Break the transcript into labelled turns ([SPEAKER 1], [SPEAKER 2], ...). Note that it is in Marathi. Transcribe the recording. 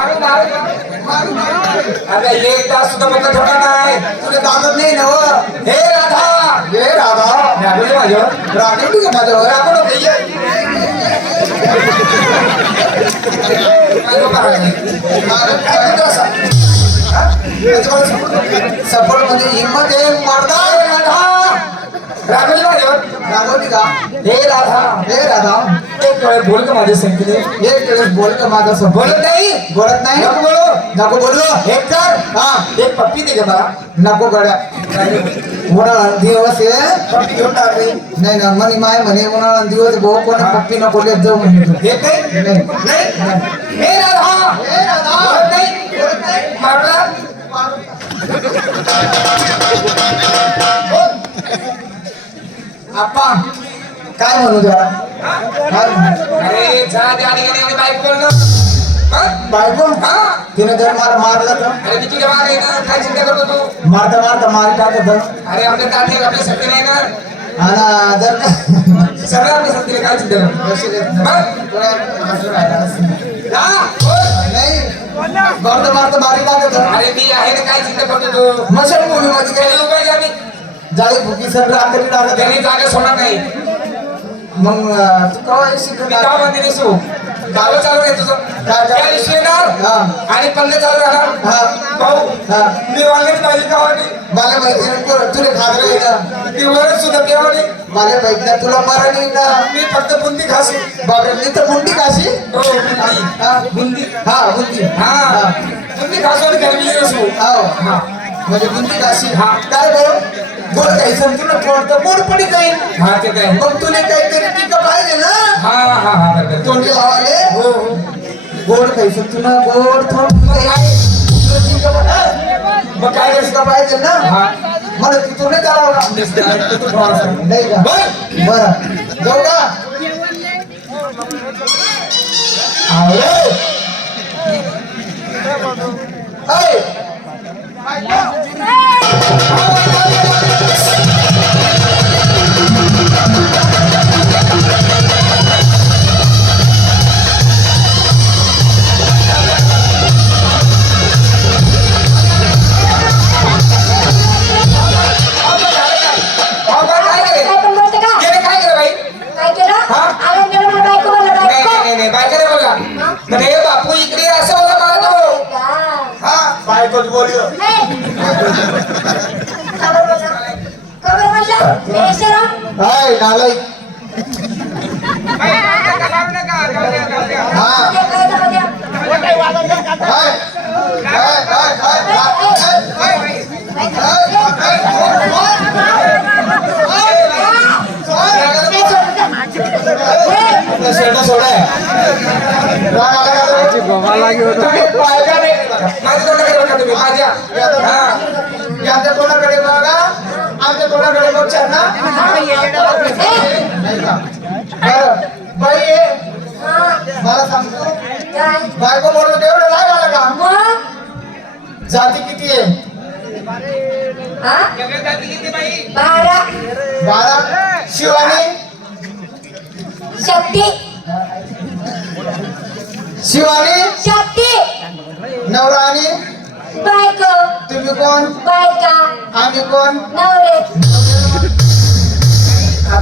[SPEAKER 1] मारू मारू मारू मारू। आता एक तास सुद्धा मग थोडा नाही
[SPEAKER 2] तुला दादत नाही ना हो.
[SPEAKER 1] हे राधा।
[SPEAKER 2] हे राधा।
[SPEAKER 1] रागवली माझ्यावर
[SPEAKER 2] रागवली का माझ्यावर
[SPEAKER 1] रागवू नको ये. माझं डोकं रागवलं.
[SPEAKER 2] मागं काय म्हणतो असा? हा? त्याच्यावर सपोर्ट- सपोर्ट म्हणजे हिंमत आहे मर्दा
[SPEAKER 1] हे राधा रागवली माझ्यावर
[SPEAKER 2] रागवली का
[SPEAKER 1] हे राधा
[SPEAKER 2] हे राधा।
[SPEAKER 1] एक वेळ बोल का माझ्या संगीत
[SPEAKER 2] एक वेळेस बोल का माझा सपोर्ट
[SPEAKER 1] बोलत नाही।
[SPEAKER 2] बोलत नाही
[SPEAKER 1] नको बोलू
[SPEAKER 2] नको बोललो
[SPEAKER 1] एक कर
[SPEAKER 2] हा
[SPEAKER 1] एक पप्पी दे मला
[SPEAKER 2] नको गड्या. उन्हाळा दिवस
[SPEAKER 1] पप्पी घेऊन टाकली
[SPEAKER 2] नाही ना मनी माय म्हणे उन्हाळा दिवस भाऊ कोण पप्पी नको लेत जाऊ म्हणजे
[SPEAKER 1] हे काय?
[SPEAKER 2] नाही.
[SPEAKER 1] हे राधा.
[SPEAKER 2] हे राधा.
[SPEAKER 1] बोलत नाही
[SPEAKER 2] बोलत नाही.
[SPEAKER 1] मारला.
[SPEAKER 2] आप्पा काय म्हणू जरा?
[SPEAKER 1] अरे जा आणि बाईक बोल ना?
[SPEAKER 2] बायको
[SPEAKER 1] हा?
[SPEAKER 2] तिने जर मला मारलं तर?
[SPEAKER 1] अरे मी तुझ्या मागे आहे ना? काय चिंता करतो तू?
[SPEAKER 2] मारता मारता मार टाकत
[SPEAKER 1] अरे आपल्या तात्या आपल्या शक्ती नाही ना?
[SPEAKER 2] आणि जर
[SPEAKER 1] सगळं आपल्या शक्तीने काय चिंता करतो. हा?
[SPEAKER 2] नाही. मारता मारता मारी टाकत
[SPEAKER 1] अरे मी आहे ना काय चिंता करतो तू?
[SPEAKER 2] मशाल मूवी मध्ये काय?
[SPEAKER 1] पाहिजे आम्ही
[SPEAKER 2] जाळी फुकी सर रात्री टाकत
[SPEAKER 1] त्याने जागा सोडणार नाही.
[SPEAKER 2] मग तू कवा येशील?
[SPEAKER 1] मी
[SPEAKER 2] का?
[SPEAKER 1] मध्ये दिसू? गाव चालू आहे तुझं. दिवशी येणार
[SPEAKER 2] हा.
[SPEAKER 1] आणि पल्ले चालू राहणार.
[SPEAKER 2] हा.
[SPEAKER 1] भाऊ
[SPEAKER 2] हा.
[SPEAKER 1] मी वांग्याची भाजी खावानी
[SPEAKER 2] मला माहिती तुला खात नाही ना
[SPEAKER 1] ती वरच सुद्धा पेवानी
[SPEAKER 2] मला माहिती नाही, तुला मरा नाही ना
[SPEAKER 1] मी फक्त बुंदी खासी.
[SPEAKER 2] बाबा मी तर मुंडी काशी
[SPEAKER 1] हो बुंदी.
[SPEAKER 2] हा?
[SPEAKER 1] बुंदी?
[SPEAKER 2] हा
[SPEAKER 1] बुंदी. खासो आणि गरमी असू. हा.
[SPEAKER 2] म्हणजे मुंडी काशी
[SPEAKER 1] हा.
[SPEAKER 2] काय भाऊ? गोड काही थोडं तर गोड पडी जाईल.
[SPEAKER 1] हा ते काय
[SPEAKER 2] मग तुला काहीतरी टीका पाहिजे ना?
[SPEAKER 1] हा हा हा
[SPEAKER 2] तोंडी
[SPEAKER 1] हो
[SPEAKER 2] गोड खायचं. तुला गोड थोडं
[SPEAKER 1] काय?
[SPEAKER 2] मग काय रस्ता पाहिजे ना. मला तिथून नाही का?
[SPEAKER 1] बरं.
[SPEAKER 2] बरं. जाऊ का.
[SPEAKER 1] हा
[SPEAKER 2] बायकोच बोललो
[SPEAKER 3] नाही. का बरं बोलला? का बरं बोलला? ए, शरम.
[SPEAKER 2] हाय नालाय हा हाय हाय हाय हाय शर्ट सोडाय राग आला का तुला? तुम्ही बायका नाही
[SPEAKER 1] माझ्या तोंडाकडे बघा तुम्ही माझ्या हा
[SPEAKER 2] याच्या तोंडाकडे बघा आमच्या तोंडाकडे बघशाल ना? बरं बाई. मला सांगतो? बायको म्हणून तेवढं राग आला का? जाती किती आहे
[SPEAKER 3] बारा
[SPEAKER 2] बारा शिवानी
[SPEAKER 3] शक्ती.
[SPEAKER 2] शिवानी?
[SPEAKER 3] शक्ती.
[SPEAKER 2] नवरा आणि
[SPEAKER 3] बायको.
[SPEAKER 2] तुम्ही कोण?
[SPEAKER 3] बायका.
[SPEAKER 2] आम्ही कोण?
[SPEAKER 3] नवरे.